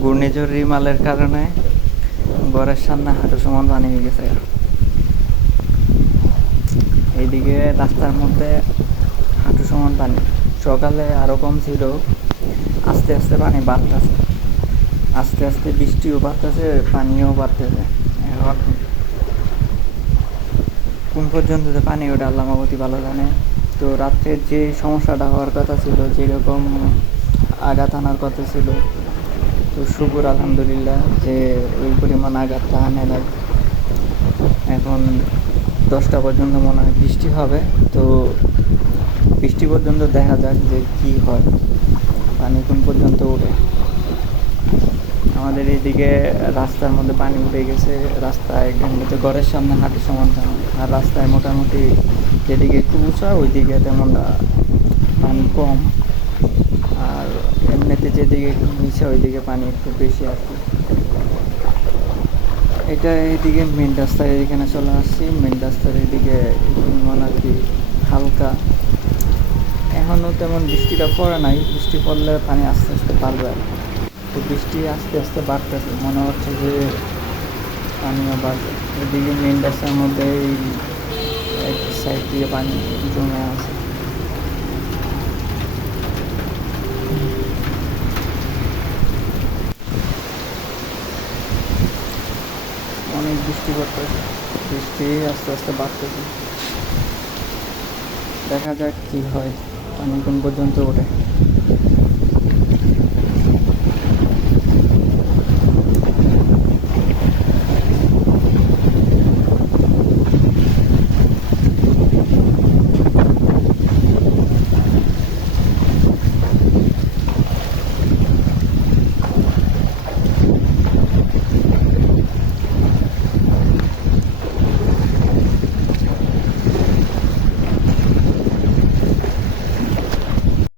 ঘূর্ণিঝড় রিমালের কারণে ঘরের সামনে হাঁটু সমান পানি হয়ে গেছে। এইদিকে রাস্তার মধ্যে হাঁটু সমান পানি। সকালে আরও কম ছিল, আস্তে আস্তে পানি বাড়তেছে। আস্তে আস্তে বৃষ্টিও বাড়তেছে, পানিও বাড়তেছে। এখন কোন পর্যন্ত যে পানি ওটা আল্লাহ ভালো জানে। তো রাত্রে যে সমস্যাটা হওয়ার কথা ছিল, যেরকম আঘাত আনার কথা ছিল তো শুকুর আলহামদুলিল্লাহ যে ওই পরিমাণ আঘাতটা আনে নাই। এখন দশটা পর্যন্ত মনে হয় বৃষ্টি হবে, তো বৃষ্টি পর্যন্ত দেখা যাক যে কি হয়। পানি কোন পর্যন্ত ওঠে। আমাদের এইদিকে রাস্তার মধ্যে পানি উঠে গেছে, রাস্তায় এমনিতে ঘরের সামনে হাঁটু সমান পানি আর রাস্তায় মোটামুটি যেদিকে একটু উঁচা, ওইদিকে তেমন পানি কম। যেদিকে একটু নিচে ওইদিকে পানি একটু বেশি আর কি। এটা এইদিকে মেন রাস্তায় এখানে চলে আসছি। মেন রাস্তার এদিকে পরিমাণ আর কি হালকা। এখনও তেমন বৃষ্টিটা পড়ে নাই। বৃষ্টি পড়লে পানি আস্তে আস্তে বাড়বে আর তো বৃষ্টি আস্তে আস্তে বাড়তেছে। মনে হচ্ছে যে পানিও বাড়বে। এদিকে মেন রাস্তার মধ্যে এই সাইড দিয়ে পানি জমে আছে। বৃষ্টি পড়তেছে। বৃষ্টি আস্তে আস্তে বাড়তেছে। দেখা যাক কি হয়। অনেকক্ষণ পর্যন্ত ওঠে।